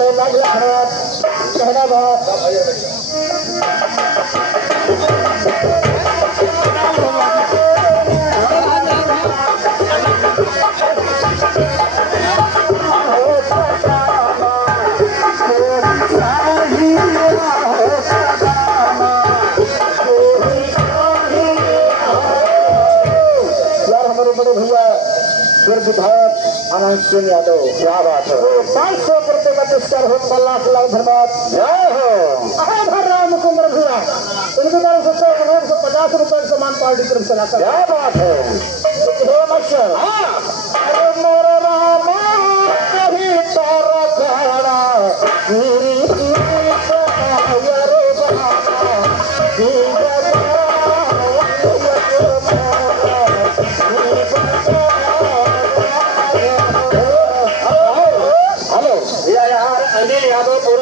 होते लाख लाख कहना बहुत विधायक अनंत सिंह यादव। क्या बात है। 500 रुपये का पुरस्कार हो, लाख लाख धन्यवाद। जय हो रामचंद्र भैया, उनकी तरफ से 150 रुपये समान पार्टी तरफ से लाकर। क्या बात है। अरे मोरे रामा कभी तारा कहना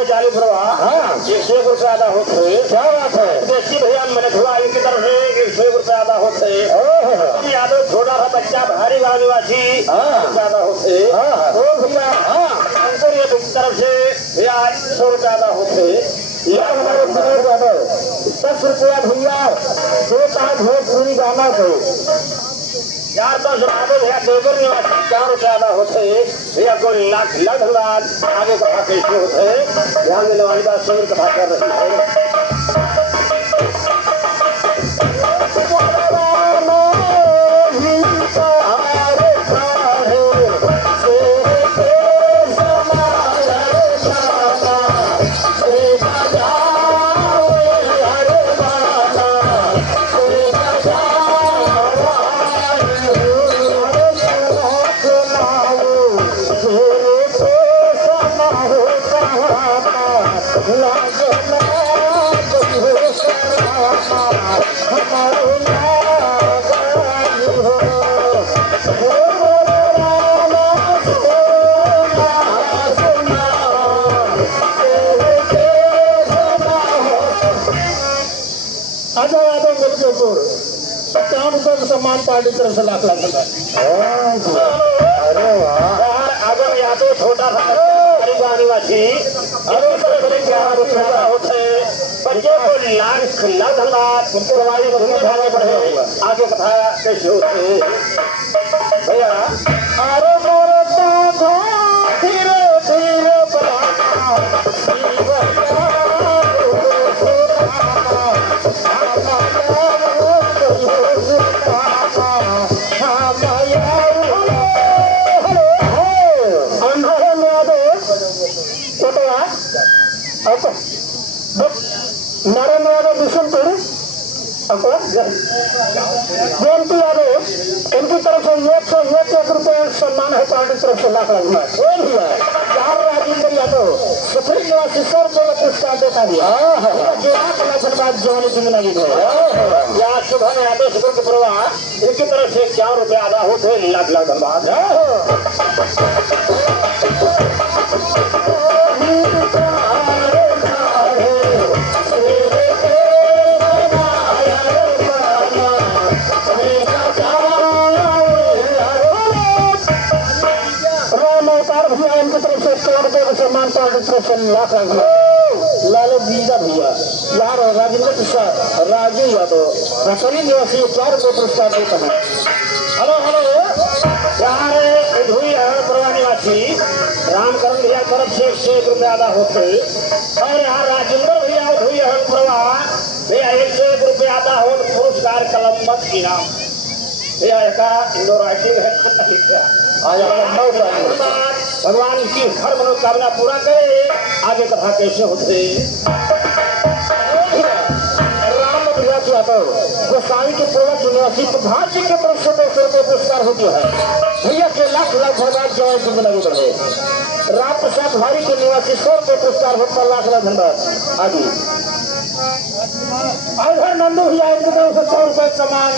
चालू करवा। हाँ 100 रुपये आधा होते। क्या बात है। देखिए भैया मैंने थोड़ा इनकी तरफ से 100 रुपये आधा होते। यादव छोटा सा बच्चा भारी गाँव निवासी ज्यादा होते। भैया अंतर ये तरफ से भैया 100 रुपये आधा होते। हमारे सुनील यादव 10 रुपया भैया देता है भोजपुरी गाना को। 4-5 भैया देवगर निवासी 4 रुपये आधा होते। भैया को लाख लाख आगे कथा कैसे होते ध्यान देने वाली बात सभी कथा कर रही है। सम्मान पार्टी तरफ से लाख लाख अरे वाह। अगर या तो छोटा सा निवासी होते बच्चे को लाख लाख लाख बढ़े आगे कथा कैसे होते भैया। अरे मोरे धीरे धीरे नारायण यादव बिशनपुर जयंती यादव इनकी तरफ से 1 रुपये सम्मान है पार्टी तरफ से लाख लाख। राजेंद्र यादव सुप्रीम निवासी 100 रुपये का पुरस्कार देता दिया। धन्यवाद जवानी जिंदगी में या शुभम यादव शुक्र के प्रवाह इनकी तरफ से 4 रुपये आधा होते लाख लाख धन्यवाद। सम्मान पार्टी तरफ से लाख लालू बीजा भैया यार राजेंद्र प्रसाद राजू यादव रसरी निवासी 4 रुपये पुरस्कार देता है। हेलो यार प्रवाह निवासी रामकरण भैया तरफ से 101 रुपये आधा होते और यहाँ राजेंद्र भैया प्रवाह भैया 101 रुपये आधा हो पुरस्कार कलम मत इनाम भैया का इंडोर राइटिंग है। भगवान की हर मनोकामना पूरा करे आगे कथा कैसे होते। राम विलास यादव गोसाई के पूर्वज निवासी प्रधान जी के तरफ से 200 रुपये पुरस्कार होती है। भैया के लाख लाख धन्यवाद जय जिंदगी बढ़े। राम प्रसाद भारी के निवासी 100 रुपये पुरस्कार होता लाख लाख धन्यवाद आदि। अधर नंदू भैया इनकी तरफ से 100 रुपये समान